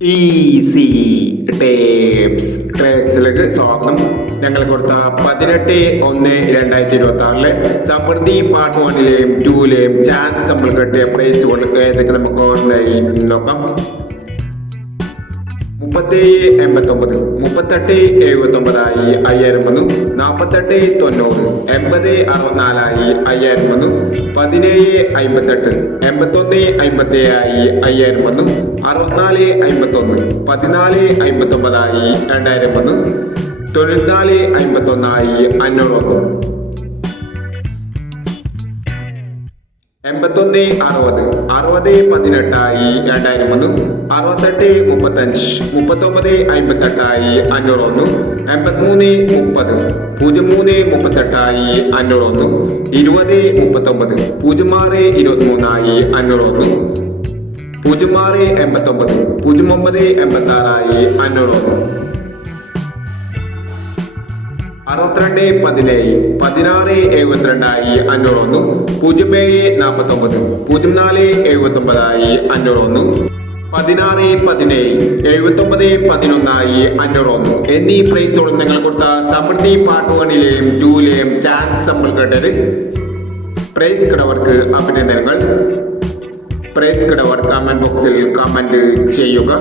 Easy tapes ട്രേക്സിലേക്ക് സ്വാഗതം. ഞങ്ങൾ കൊടുത്ത പതിനെട്ട് ഒന്ന് രണ്ടായിരത്തി ഇരുപത്തി ആറിലെ സമൃദ്ധി പാർട്ട് വണ്ണിലെയും ടൂലെയും ചാൻസ് നമ്മൾ കെട്ടിയ പ്രൈസ് കൊണ്ട് ഏതൊക്കെ നമുക്ക് ഓൺലൈൻ നോക്കാം? മുപ്പത്തേഴ് എൺപത്തൊമ്പത് മുപ്പത്തെട്ട് എഴുപത്തൊമ്പതായി അയ്യായിരം വന്നു നാൽപ്പത്തെട്ട് തൊണ്ണൂറ് എൺപത് അറുപത്തിനാലായി അയ്യായിരം വന്നു പതിനേഴ് അമ്പത്തെട്ട് എൺപത്തൊന്ന് അമ്പത്തേഴായി അയ്യായിരം വന്നു അറുപത്തിനാല് അമ്പത്തൊന്ന് പതിനാല് അമ്പത്തൊമ്പതായി രണ്ടായിരം വന്നു തൊണ്ണൂറ്റിനാല് അമ്പത്തൊന്നായി അഞ്ഞൂറ് വന്നു. എൺപത്തൊന്ന് അറുപത്. അറുപത് പതിനെട്ടായി രണ്ടായിരം ഒന്ന്. അറുപത്തെട്ട് മുപ്പത്തഞ്ച്. മുപ്പത്തൊമ്പത് അമ്പത്തെട്ടായി അഞ്ഞൂറ് ഒന്ന്. എൺപത്തിമൂന്ന് മുപ്പത്. പൂജ്യം മൂന്ന് മുപ്പത്തെട്ടായി അഞ്ഞൂറ് ഒന്ന്. ഇരുപത് മുപ്പത്തൊമ്പത്. പൂജ്യം ആറ് ഇരുപത്തിമൂന്നായി അഞ്ഞൂറ് ഒന്ന്. പൂജ്യം ആറ് എൺപത്തൊമ്പത്. പൂജ്യം ഒമ്പത് എൺപത്തി ആറായി അഞ്ഞൂറ് ഒന്ന്. അറുപത്തിരണ്ട് പതിനേഴ് പതിനാറ് എഴുപത്തിരണ്ടായി അഞ്ഞൂറ് ഒന്ന് പൂജ്യം ഏഴ് നാൽപ്പത്തി ഒമ്പത് പൂജ്യം നാല് എഴുപത്തി ഒമ്പതായി അഞ്ഞൂറ് ഒന്ന് പതിനാറ് പതിനേഴ് എഴുപത്തി ഒമ്പത് പതിനൊന്നായി അഞ്ഞൂറ് ഒന്ന് എന്നീ പ്രൈസോട് നിങ്ങൾ കൊടുത്ത സമൃദ്ധി പാർട്ട് വണ്ണിലെയും ടൂലെയും ചാൻസ് നമ്മൾ കേട്ടത് പ്രൈസ് കിടവർക്ക് അഭിനന്ദനങ്ങൾ. പ്രൈസ് കിടവർ കമന്റ് ബോക്സിൽ കമന്റ് ചെയ്യുക.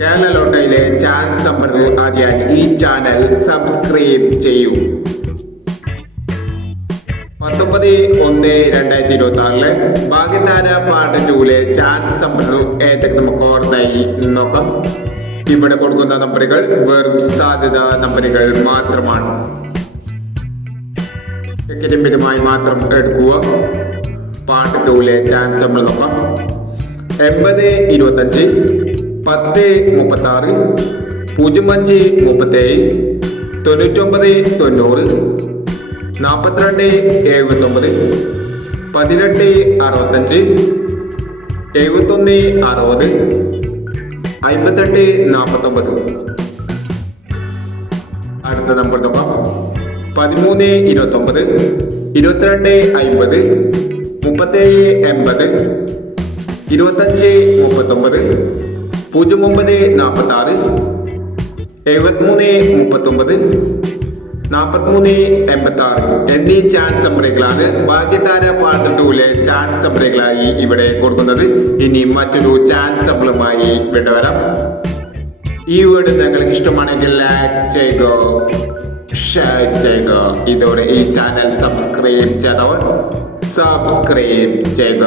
കേരള ലോട്ടയിലെ ചാൻസ് സമ്മർദ്ദം അറിയാൻ ഈ ചാനൽ സബ്സ്ക്രൈബ് ചെയ്യൂ. പത്തൊമ്പത് ഒന്ന് രണ്ടായിരത്തി ഇരുപത്തി ആറിലെ ഭാഗ്യതാര പാർട്ട് ടൂലെ ചാൻസ് സമ്മർദ്ദം ഏതൊക്കെ നമുക്ക് ഓർത്തായി നോക്കാം. ഇവിടെ കൊടുക്കുന്ന നമ്പറുകൾ വെറും സാധ്യത നമ്പറുകൾ മാത്രമാണ്. ടിക്കറ്റിംബിതമായി മാത്രം എടുക്കുക. പാർട്ട് ടൂലെ ചാൻസ് നമ്മൾ നോക്കാം. എൺപത് ഇരുപത്തഞ്ച് പത്ത് മുപ്പത്തി ആറ് പൂജ്യം അഞ്ച് മുപ്പത്തേഴ് തൊണ്ണൂറ്റൊമ്പത് തൊണ്ണൂറ് നാൽപ്പത്തിരണ്ട് എഴുപത്തൊമ്പത് പതിനെട്ട് അറുപത്തഞ്ച് എഴുപത്തൊന്ന് അറുപത് അമ്പത്തെട്ട് നാൽപ്പത്തൊമ്പത് അടുത്ത നമ്പർ നോക്കാം. പതിമൂന്ന് ഇരുപത്തൊമ്പത് ഇരുപത്തിരണ്ട് അമ്പത് മുപ്പത്തേഴ് എൺപത് ഇരുപത്തഞ്ച് മുപ്പത്തൊമ്പത് പൂജ്യം ഒമ്പത് നാൽപ്പത്തി ആറ് എഴുപത്തിമൂന്ന് മുപ്പത്തൊമ്പത് നാൽപ്പത്തിമൂന്ന് എൺപത്തി ആറ് എന്നീ ചാൻസ് നമ്പറുകളാണ് ഭാഗ്യതാര പാർട്ട് ടൂലെ ചാൻസ് നമ്പറുകളായി ഇവിടെ കൊടുക്കുന്നത്. ഇനി മറ്റൊരു ചാൻസ് നമ്പറുമായി വരാം. ഈ വീട് നിങ്ങൾക്ക് ഇഷ്ടമാണെങ്കിൽ ലൈക്ക് ചെയ്യുക ഷെയർ ചെയ്യുക. ഇതോടെ ഈ ചാനൽ സബ്സ്ക്രൈബ് ചെയ്തവർ സബ്സ്ക്രൈബ് ചെയ്യുക.